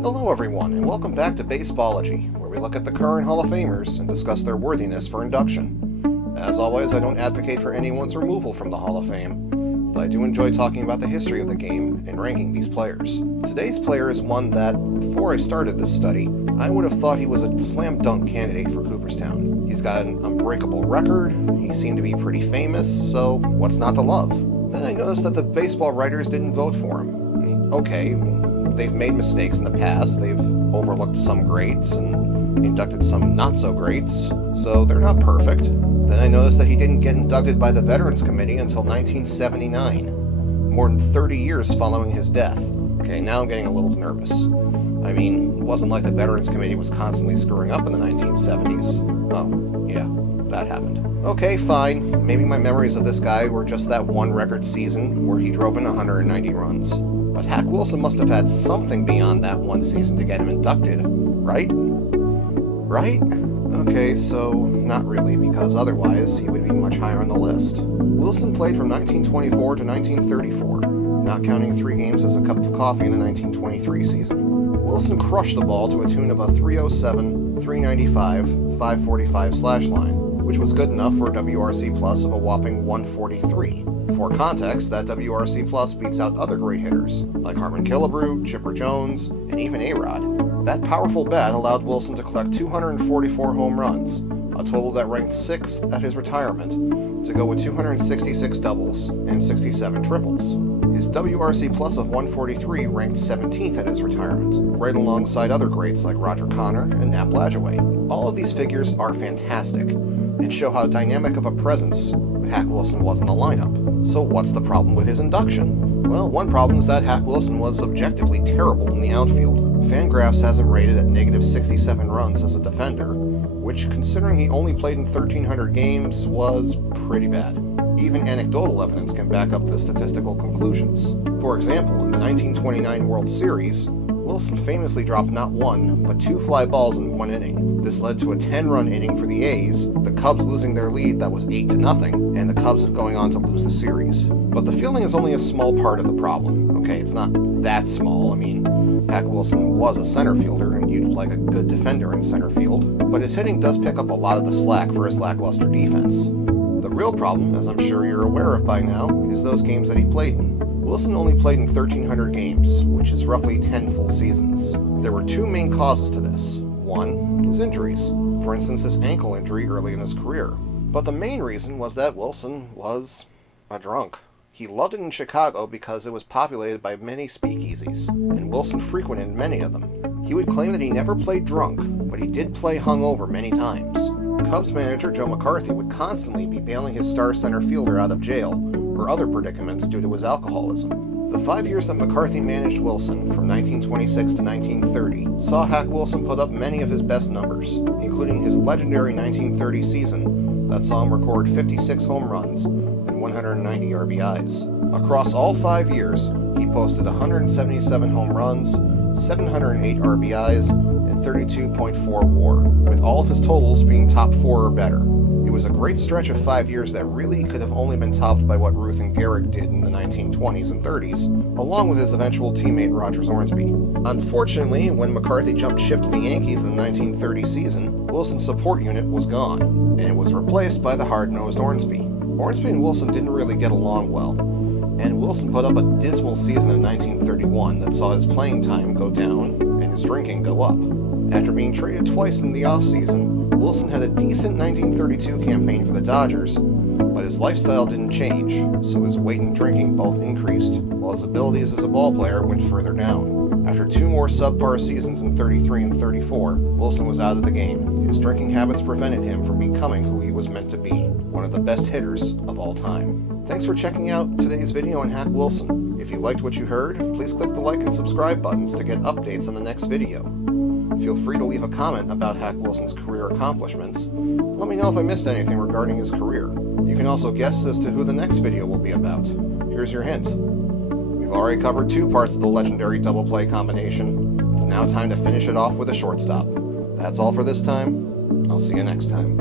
Hello everyone, and welcome back to Baseballology, where we look at the current Hall of Famers and discuss their worthiness for induction. As always, I don't advocate for anyone's removal from the Hall of Fame, but I do enjoy talking about the history of the game and ranking these players. Today's player is one that, before I started this study, I would have thought he was a slam dunk candidate for Cooperstown. He's got an unbreakable record, he seemed to be pretty famous, so what's not to love? Then I noticed that the baseball writers didn't vote for him. Okay, they've made mistakes in the past, they've overlooked some greats and inducted some not-so-greats, so they're not perfect. Then I noticed that he didn't get inducted by the Veterans Committee until 1979, more than 30 years following his death. Okay, now I'm getting a little nervous. I mean, it wasn't like the Veterans Committee was constantly screwing up in the 1970s. Oh, yeah, that happened. Okay, fine, maybe my memories of this guy were just that one record season where he drove in 190 runs. But Hack Wilson must have had something beyond that one season to get him inducted, right? Right? Okay, so not really, because otherwise he would be much higher on the list. Wilson played from 1924 to 1934, not counting 3 games as a cup of coffee in the 1923 season. Wilson crushed the ball to a tune of a 307, 395, 545 slash line, which was good enough for a WRC plus of a whopping 143. For context, that WRC plus beats out other great hitters, like Harmon Killebrew, Chipper Jones, and even A-Rod. That powerful bat allowed Wilson to collect 244 home runs, a total that ranked 6th at his retirement, to go with 266 doubles and 67 triples. His WRC plus of 143 ranked 17th at his retirement, right alongside other greats like Roger Connor and Nap Lajoie. All of these figures are fantastic, and show how dynamic of a presence Hack Wilson was in the lineup. So what's the problem with his induction? Well, one problem is that Hack Wilson was objectively terrible in the outfield. Fangraphs has him rated at negative 67 runs as a defender, which, considering he only played in 1,300 games, was pretty bad. Even anecdotal evidence can back up the statistical conclusions. For example, in the 1929 World Series, Wilson famously dropped not 1, but 2 fly balls in 1 inning. This led to a 10-run inning for the A's, the Cubs losing their lead that was 8-0, and the Cubs going on to lose the series. But the fielding is only a small part of the problem. Okay, it's not that small. I mean, Hack Wilson was a center fielder, and you'd like a good defender in center field, but his hitting does pick up a lot of the slack for his lackluster defense. The real problem, as I'm sure you're aware of by now, is those games that he played in. Wilson only played in 1,300 games, which is roughly 10 full seasons. There were 2 main causes to this. One, his injuries. For instance, his ankle injury early in his career. But the main reason was that Wilson was a drunk. He loved it in Chicago because it was populated by many speakeasies, and Wilson frequented many of them. He would claim that he never played drunk, but he did play hungover many times. Cubs manager Joe McCarthy would constantly be bailing his star center fielder out of jail or other predicaments due to his alcoholism. The 5 years that McCarthy managed Wilson, from 1926 to 1930, saw Hack Wilson put up many of his best numbers, including his legendary 1930 season that saw him record 56 home runs and 190 RBIs. Across all 5 years, he posted 177 home runs, 708 RBIs, and 32.4 WAR, with all of his totals being top 4 or better. It was a great stretch of 5 years that really could have only been topped by what Ruth and Gehrig did in the 1920s and 30s, along with his eventual teammate Roger Hornsby. Unfortunately, when McCarthy jumped ship to the Yankees in the 1930 season, Wilson's support unit was gone, and it was replaced by the hard-nosed Hornsby. Hornsby and Wilson didn't really get along well, and Wilson put up a dismal season in 1931 that saw his playing time go down and his drinking go up. After being traded twice in the offseason, Wilson had a decent 1932 campaign for the Dodgers, but his lifestyle didn't change, so his weight and drinking both increased, while his abilities as a ballplayer went further down. After 2 more subpar seasons in 33 and 34, Wilson was out of the game. His drinking habits prevented him from becoming who he was meant to be, one of the best hitters of all time. Thanks for checking out today's video on Hack Wilson. If you liked what you heard, please click the like and subscribe buttons to get updates on the next video. Feel free to leave a comment about Hack Wilson's career accomplishments. Let me know if I missed anything regarding his career. You can also guess as to who the next video will be about. Here's your hint. We've already covered 2 parts of the legendary double play combination. It's now time to finish it off with a shortstop. That's all for this time. I'll see you next time.